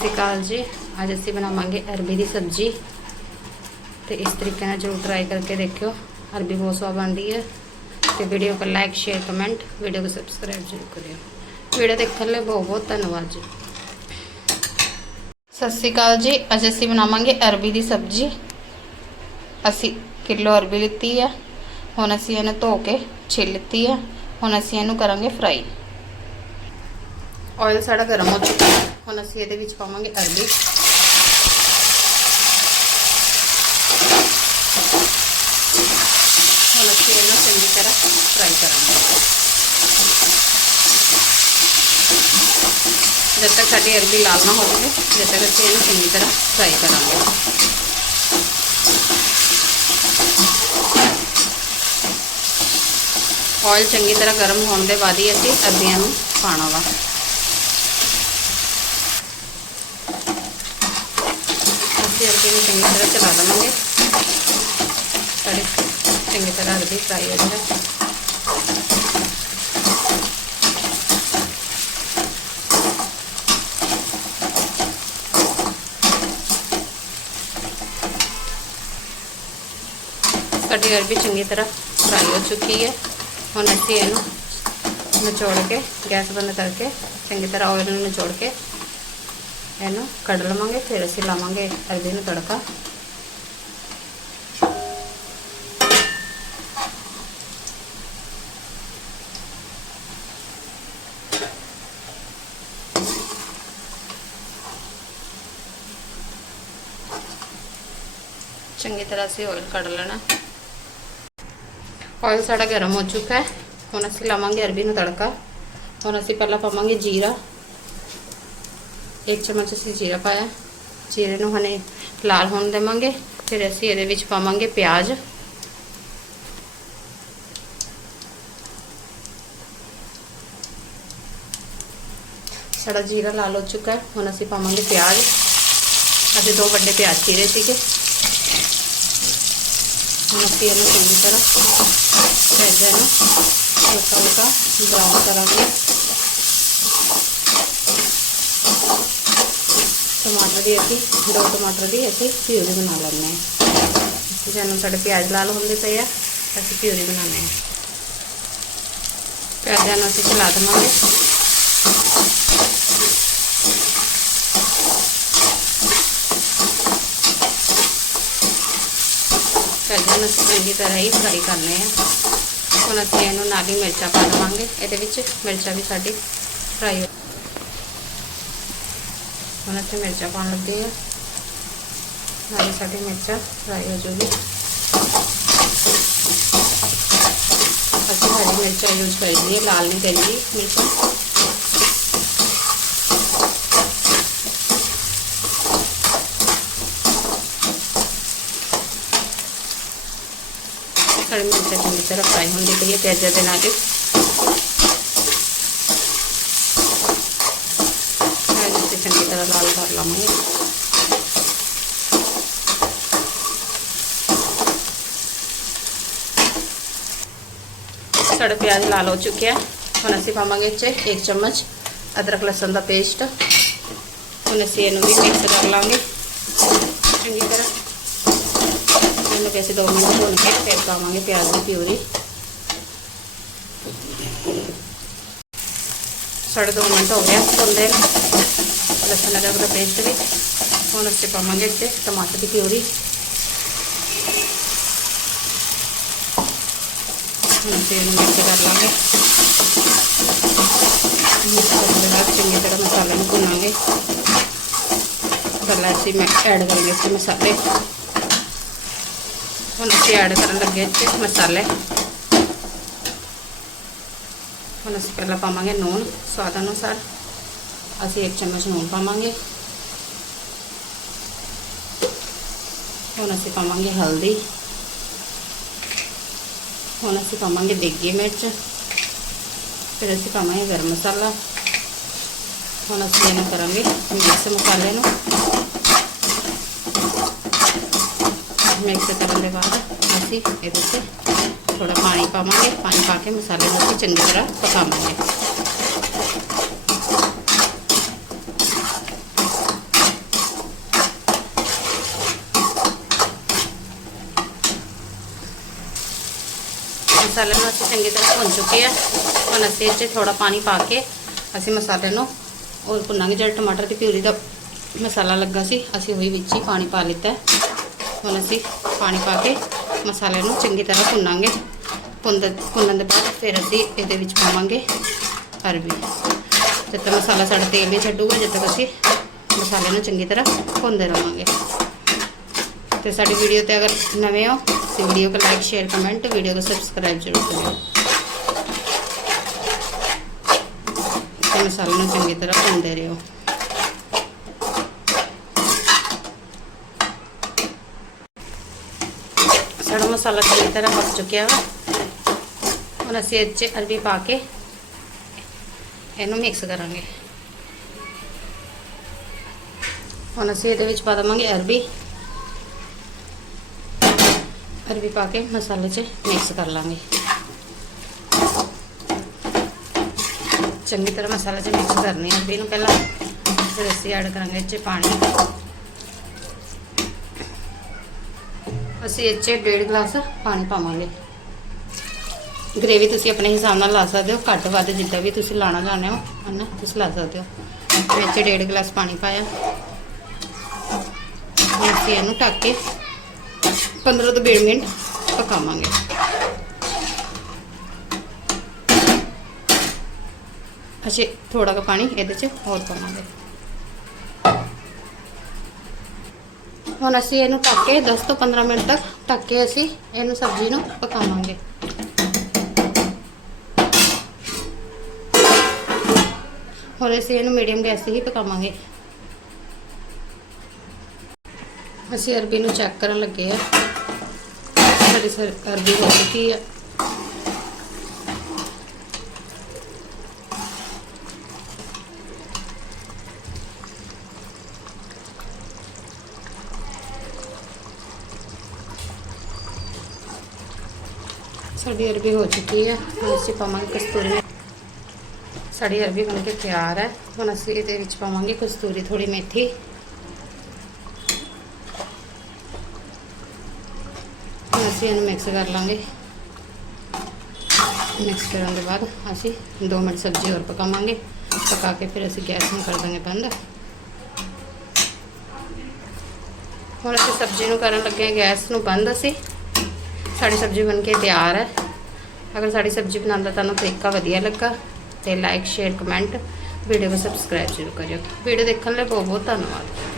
ਸ਼੍ਰੀ ਅਕਾਲ ਜੀ। ਅੱਜ ਅਸੀਂ ਬਣਾਵਾਂਗੇ ਅਰਬੀ ਦੀ ਸਬਜ਼ੀ। ਤੇ ਇਸ ਤਰੀਕੇ ਨਾਲ ਜ਼ਰੂਰ ਟਰਾਈ ਕਰਕੇ ਦੇਖਿਓ। ਅਰਬੀ ਬਹੁਤ ਸਵਾਦ ਬਣਦੀ ਹੈ। ਤੇ ਵੀਡੀਓ को ਲਾਈਕ ਸ਼ੇਅਰ ਕਮੈਂਟ ਵੀਡੀਓ को ਸਬਸਕ੍ਰਾਈਬ ਜ਼ਰੂਰ ਕਰਿਓ। ਵੀਡੀਓ ਦੇਖਣ ਲਈ ਬਹੁਤ ਬਹੁਤ ਧੰਨਵਾਦ ਜੀ। ਸਤਿ ਸ਼੍ਰੀ ਅਕਾਲ ਜੀ। ਅੱਜ ਅਸੀਂ ਬਣਾਵਾਂਗੇ ਅਰਬੀ ਦੀ ਸਬਜ਼ੀ। ਅਸੀਂ ਕਿਲੋ ਅਰਬੀ ਲਿੱਤੀ ਹੈ। ਹੁਣ ਅਸੀਂ ਇਹਨੂੰ ਧੋ ਕੇ ਛਿੱਲ ਲਿੱਤੀ ਹੈ। ਹੁਣ ਅਸੀਂ ਇਹਨੂੰ ਕਰਾਂਗੇ ਫਰਾਈ ਆਇਲ ਸਾਡਾ ਗਰਮ ਹੋ ਚੁੱਕਾ ਹੈ। ਹੁਣ ਅਸੀਂ ਇਹਦੇ ਵਿੱਚ ਪਾਵਾਂਗੇ ਅਰਬੀ। ਹੁਣ ਅਸੀਂ ਇਹਨੂੰ ਚੰਗੀ ਤਰ੍ਹਾਂ ਫਰਾਈ ਕਰਾਂਗੇ। ਜਦ ਤੱਕ ਸਾਡੀ ਅਰਬੀ ਲਾਲ ਨਾ ਹੋ ਜਾਵੇ, ਜਦ ਤੱਕ ਅਸੀਂ ਇਹਨੂੰ ਚੰਗੀ ਤਰ੍ਹਾਂ ਫਰਾਈ ਕਰਾਂਗੇ। ਆਇਲ ਚੰਗੀ ਤਰ੍ਹਾਂ ਗਰਮ ਹੋਣ ਦੇ ਬਾਅਦ ਹੀ ਅਸੀਂ ਅਰਬੀਆਂ ਨੂੰ ਪਾਣਾ ਵਾ। ਅਸੀਂ ਅਰਬੀ ਚੰਗੀ ਤਰ੍ਹਾਂ ਚਲਾ ਦੇਵਾਂਗੇ ਸਾਡੇ ਚੰਗੀ ਤਰ੍ਹਾਂ ਅਰਬੀ ਫਰਾਈ ਹੋ ਜਾਵੇ ਸਾਡੀ ਅਰਬੀ ਚੰਗੀ ਤਰ੍ਹਾਂ ਫਰਾਈ ਹੋ ਚੁੱਕੀ ਹੈ। ਹੁਣ ਅਸੀਂ ਇਹਨੂੰ ਨਿਚੋੜ ਕੇ, ਗੈਸ ਬੰਦ ਕਰਕੇ ਚੰਗੀ ਤਰ੍ਹਾਂ ਆਇਲ ਨੂੰ ਨਿਚੋੜ ਕੇ ਇਹਨੂੰ ਕੱਢ ਲਵਾਂਗੇ, ਫਿਰ ਅਸੀਂ ਲਾਵਾਂਗੇ ਅਰਬੀ ਨੂੰ ਤੜਕਾ। ਚੰਗੀ ਤਰ੍ਹਾਂ ਅਸੀਂ ਆਇਲ ਕੱਢ ਲੈਣਾ। ਆਇਲ ਸਾਡਾ ਗਰਮ ਹੋ ਚੁੱਕਾ ਹੈ। ਹੁਣ ਅਸੀਂ ਲਾਵਾਂਗੇ ਅਰਬੀ ਨੂੰ ਤੜਕਾ। ਹੁਣ ਅਸੀਂ ਪਹਿਲਾਂ ਪਾਵਾਂਗੇ ਜੀਰਾ। ਇੱਕ ਚਮਚ ਅਸੀਂ ਜੀਰਾ ਪਾਇਆ। ਜੀਰੇ ਨੂੰ ਹਨੇ ਲਾਲ ਹੋਣ ਦੇਵਾਂਗੇ, ਫਿਰ ਅਸੀਂ ਇਹਦੇ ਵਿੱਚ ਪਾਵਾਂਗੇ ਪਿਆਜ਼। ਸਾਡਾ ਜੀਰਾ ਲਾਲ ਹੋ ਚੁੱਕਾ ਹੈ, ਹੁਣ ਅਸੀਂ ਪਾਵਾਂਗੇ ਪਿਆਜ਼। ਅਸੀਂ ਦੋ ਵੱਡੇ ਪਿਆਜ਼ ਚੀਰੇ ਸੀਗੇ। ਹੁਣ ਅਸੀਂ ਇਹਨੂੰ ਚੰਗੀ ਤਰ੍ਹਾਂ ਪਿਆਜ਼ਾਂ ਨੂੰ ਹਲਕਾ ਹਲਕਾ ਬਰਾਊਨ ਕਰਾਂਗੇ। ਟਮਾਟਰ ਦੀ ਅਸੀਂ, ਦੋ ਟਮਾਟਰ ਦੀ ਅਸੀਂ ਪਿਊਰੀ ਬਣਾ ਲੈਂਦੇ ਹਾਂ। ਜਦੋਂ ਸਾਡੇ ਪਿਆਜ਼ ਲਾਲ ਹੁੰਦੇ ਪਏ ਆ, ਅਸੀਂ ਪਿਊਰੀ ਬਣਾਉਂਦੇ ਹਾਂ। ਪਿਆਜ਼ਾਂ ਨੂੰ ਅਸੀਂ ਚਲਾ ਦੇਵਾਂਗੇ। ਪਿਆਜ਼ਾਂ ਨੂੰ ਅਸੀਂ ਚੰਗੀ ਤਰ੍ਹਾਂ ਹੀ ਫਰਾਈ ਕਰਨੇ ਆ। ਹੁਣ ਅਸੀਂ ਇਹਨੂੰ ਨਾਲ ਹੀ ਮਿਰਚਾਂ ਪਾ ਦੇਵਾਂਗੇ। ਇਹਦੇ ਵਿੱਚ ਮਿਰਚਾਂ ਵੀ ਸਾਡੀ ਫਰਾਈ ਹੋ ਹੁਣ ਅਸੀਂ ਮਿਰਚਾਂ ਪਾਉਣ ਲੱਗੇ ਆ ਨਾਲੇ ਸਾਡੀ ਮਿਰਚਾਂ ਫਰਾਈ ਹੋ ਜੂਗੀ ਅਸੀਂ ਹਰੀ ਮਿਰਚਾਂ ਯੂਜ਼ ਕਰੀਦੀ ਹੈ ਲਾਲ ਨਹੀਂ ਕਰੀਦੀ ਮਿਰਚਾਂ ਸਾਡੀ ਮਿਰਚਾਂ ਚੰਗੀ ਤਰ੍ਹਾਂ ਫਰਾਈ ਹੁੰਦੀ ਪਈ ਹੈ ਪਿਆਜ਼ਾਂ ਦੇ ਨਾਲ ਹੀ ਪਿਆਜ਼ ਅਸੀਂ ਚੰਗੀ ਤਰ੍ਹਾਂ ਲਾਲ ਕਰ ਲਵਾਂਗੇ ਸਾਡਾ ਪਿਆਜ਼ ਲਾਲ ਹੋ ਚੁੱਕਿਆ ਹੁਣ ਅਸੀਂ ਪਾਵਾਂਗੇ 'ਚ ਇੱਕ ਚਮਚ ਅਦਰਕ ਲਸਣ ਦਾ ਪੇਸਟ। ਹੁਣ ਅਸੀਂ ਇਹਨੂੰ ਵੀ ਮਿਕਸ ਕਰ ਲਾਂਗੇ। ਚੰਗੀ ਤਰ੍ਹਾਂ। ਇਹਨੂੰ ਵੈਸੇ 2 ਮਿੰਟ ਭੁੰਨ ਕੇ ਫਿਰ ਪਾਵਾਂਗੇ ਪਿਆਜ਼ ਦੀ ਪਿਊਰੀ। ਸਾਢੇ 2 ਮਿੰਟ ਹੋ ਗਿਆ ਭੁੰਨਦੇ ਨੂੰ। ਲਸਣ ਅਦਰਕ ਦਾ ਪੇਸਟ ਵੀ ਹੁਣ ਅਸੀਂ ਪਾਵਾਂਗੇ ਇੱਥੇ ਟਮਾਟਰ ਦੀ ਪਿਊਰੀ। ਹੁਣ ਅਸੀਂ ਮਿਕਸ ਕਰ ਲਾਂਗੇ। ਮਿਕਸ ਕਰਨ ਦੇ ਬਾਅਦ ਚੰਗੀ ਤਰ੍ਹਾਂ ਮਸਾਲੇ ਨੂੰ ਭੁੰਨਾਂਗੇ। ਪਹਿਲਾਂ ਅਸੀਂ ਮੈਂ ਐਡ ਕਰਾਂਗੇ ਇਸ ਮਸਾਲੇ। ਹੁਣ ਅਸੀਂ ਐਡ ਕਰਨ ਲੱਗੇ ਇੱਥੇ ਮਸਾਲੇ। ਹੁਣ ਅਸੀਂ ਪਹਿਲਾਂ ਪਾਵਾਂਗੇ ਨੂਨ ਸਵਾਦ ਅਨੁਸਾਰ। ਅਸੀਂ ਇੱਕ ਚਮਚ ਨੂਨ ਪਾਵਾਂਗੇ। ਹੁਣ ਅਸੀਂ ਪਾਵਾਂਗੇ ਹਲਦੀ। ਹੁਣ ਅਸੀਂ ਪਾਵਾਂਗੇ ਦੇਗੀ ਮਿਰਚ। ਫਿਰ ਅਸੀਂ ਪਾਵਾਂਗੇ ਗਰਮ ਮਸਾਲਾ। ਹੁਣ ਅਸੀਂ ਇਹਨੂੰ ਕਰਾਂਗੇ ਮਿਕਸ ਮਸਾਲੇ ਨੂੰ। ਮਿਕਸ ਕਰਨ ਦੇ ਬਾਅਦ ਅਸੀਂ ਇਹਦੇ 'ਚ ਥੋੜਾ ਪਾਣੀ ਪਾਵਾਂਗੇ। ਪਾਣੀ ਪਾ ਕੇ ਮਸਾਲੇ ਨੂੰ ਅਸੀਂ ਚੰਗੀ ਤਰ੍ਹਾਂ ਪਕਾਵਾਂਗੇ। ਮਸਾਲੇ ਨੂੰ ਅਸੀਂ ਚੰਗੀ ਤਰ੍ਹਾਂ ਭੁੰਨ ਚੁੱਕੇ ਆ। ਹੁਣ ਅਸੀਂ ਇਹ 'ਚ ਥੋੜਾ ਪਾਣੀ ਪਾ ਕੇ ਅਸੀਂ ਮਸਾਲੇ ਨੂੰ ਹੋਰ ਭੁੰਨਾਂਗੇ। ਜਿਹੜਾ ਟਮਾਟਰ ਦੀ ਪਿਊਰੀ ਦਾ ਮਸਾਲਾ ਲੱਗਾ ਸੀ, ਅਸੀਂ ਉਹੀ ਵਿੱਚ ਹੀ ਪਾਣੀ ਪਾ ਲਿੱਤਾ ਹੁਣ ਅਸੀਂ ਪਾਣੀ ਪਾ ਕੇ ਮਸਾਲੇ ਨੂੰ ਚੰਗੀ ਤਰ੍ਹਾਂ ਭੁੰਨਾਂਗੇ। ਭੁੰਨ ਭੁੰਨਣ ਦੇ ਬਾਅਦ ਫਿਰ ਅਸੀਂ ਇਹਦੇ ਵਿੱਚ ਪਾਵਾਂਗੇ ਅਰਬੀ ਜਦ ਤੱਕ ਮਸਾਲਾ ਸਾਡਾ ਤੇਲ ਨਹੀਂ ਛੱਡੂਗਾ, ਜਦ ਤੱਕ ਅਸੀਂ ਮਸਾਲੇ ਨੂੰ ਚੰਗੀ ਤਰ੍ਹਾਂ ਭੁੰਨਦੇ ਰਹਾਂਗੇ ਤੇ ਸਾਡੀ ਵੀਡੀਓ ਤੇ ਅਗਰ ਨਵੇਂ ਹੋ ਤੇ ਵੀਡੀਓ को लाइक शेयर कमेंट वीडियो को सब्सक्राइब जरूर करियो ਤੇ ਮਸਾਲੇ ਨੂੰ ਚੰਗੀ ਤਰ੍ਹਾਂ ਭੁੰਨਦੇ ਰਹੋ ਸਾਡਾ ਮਸਾਲਾ ਚੰਗੀ ਤਰ੍ਹਾਂ ਪੱਕ ਚੁੱਕਿਆ ਵਾ ਹੁਣ ਅਸੀਂ ਇਹ 'ਚ ਅਰਬੀ ਪਾ ਕੇ ਇਹਨੂੰ ਮਿਕਸ ਕਰਾਂਗੇ ਹੁਣ ਅਸੀਂ ਇਹਦੇ ਵਿੱਚ ਪਾ ਦਵਾਂਗੇ ਅਰਬੀ ਵੀ ਪਾ ਕੇ ਮਸਾਲੇ 'ਚ ਮਿਕਸ ਕਰ ਲਾਂਗੇ। ਚੰਗੀ ਤਰ੍ਹਾਂ ਮਸਾਲੇ 'ਚ ਮਿਕਸ ਕਰਨੀ ਹੈ ਇਹਨੂੰ ਪਹਿਲਾਂ ਫਿਰ ਅਸੀਂ ਐਡ ਕਰਾਂਗੇ ਇਹ 'ਚ ਪਾਣੀ। ਅਸੀਂ ਇਹ 'ਚ ਡੇਢ ਗਲਾਸ ਪਾਣੀ ਪਾਵਾਂਗੇ। ਗ੍ਰੇਵੀ ਤੁਸੀਂ ਆਪਣੇ ਹਿਸਾਬ ਨਾਲ ਲਾ ਸਕਦੇ ਹੋ। ਘੱਟ ਵੱਧ ਜਿੱਦਾਂ ਵੀ ਤੁਸੀਂ ਲਾਣਾ ਚਾਹੁੰਦੇ ਹੋ, ਹਨਾ, ਤੁਸੀਂ ਲਾ ਸਕਦੇ ਹੋ। ਵਿੱਚ ਡੇਢ ਗਲਾਸ ਪਾਣੀ ਪਾਇਆ। ਅਸੀਂ ਇਹਨੂੰ ਢੱਕ ਕੇ 15 ਤੋਂ 20 ਮਿੰਟ ਪਕਾਵਾਂਗੇ। ਅਸੀਂ ਥੋੜਾ ਜਿਹਾ ਪਾਣੀ ਇਹਦੇ 'ਚ ਹੋਰ ਪਾਵਾਂਗੇ। ਹੁਣ ਅਸੀਂ ਇਹਨੂੰ ਢੱਕ ਕੇ 10 ਤੋਂ 15 ਮਿੰਟ ਤੱਕ ਢੱਕ ਕੇ ਅਸੀਂ ਇਹਨੂੰ ਸਬਜ਼ੀ ਨੂੰ ਪਕਾਵਾਂਗੇ। ਹੁਣ ਅਸੀਂ ਇਹਨੂੰ ਮੀਡੀਅਮ ਗੈਸ ਤੇ ਹੀ ਪਕਾਵਾਂਗੇ। ਅਸੀਂ ਅਰਬੀ ਨੂੰ ਚੈੱਕ ਕਰਨ ਲੱਗੇ ਆ। ਸਾਡੀ ਸਰ ਅਰਬੀ ਹੋ ਚੁੱਕੀ ਹੈ ਸਾਡੀ ਅਰਬੀ ਹੋ ਚੁੱਕੀ ਹੈ ਹੁਣ ਅਸੀਂ ਪਾਵਾਂਗੇ ਕਸਤੂਰੀ। ਸਾਡੀ ਅਰਬੀ ਬਣ ਕੇ ਤਿਆਰ ਹੈ ਹੁਣ ਅਸੀਂ ਇਹਦੇ ਵਿੱਚ ਪਾਵਾਂਗੇ ਕਸਤੂਰੀ ਥੋੜੀ ਮੇਥੀ। ਅਸੀਂ ਇਹਨੂੰ ਮਿਕਸ ਕਰ ਲਾਂਗੇ। ਮਿਕਸ ਕਰਨ ਦੇ ਬਾਅਦ ਅਸੀਂ 2 ਮਿੰਟ ਸਬਜ਼ੀ ਹੋਰ ਪਕਾਵਾਂਗੇ। ਪਕਾ ਕੇ ਫਿਰ ਅਸੀਂ ਗੈਸ ਨੂੰ ਕਰ ਦਾਂਗੇ ਬੰਦ। ਹੁਣ ਅਸੀਂ ਸਬਜ਼ੀ ਨੂੰ ਕਰਨ ਲੱਗੇ ਹਾਂ ਗੈਸ ਨੂੰ ਬੰਦ ਅਸੀਂ। ਸਾਡੀ ਸਬਜ਼ੀ ਬਣ ਕੇ ਤਿਆਰ ਹੈ। ਅਗਰ ਸਾਡੀ ਸਬਜ਼ੀ ਬਣਾਉਣ ਦਾ ਤੁਹਾਨੂੰ ਤਰੀਕਾ ਵਧੀਆ ਲੱਗਾ ਤੇ ਲਾਈਕ ਸ਼ੇਅਰ ਕਮੈਂਟ ਵੀਡੀਓ ਨੂੰ ਸਬਸਕ੍ਰਾਈਬ ਜ਼ਰੂਰ ਕਰਿਓ। ਵੀਡੀਓ ਦੇਖਣ ਲਈ ਬਹੁਤ ਬਹੁਤ ਧੰਨਵਾਦ।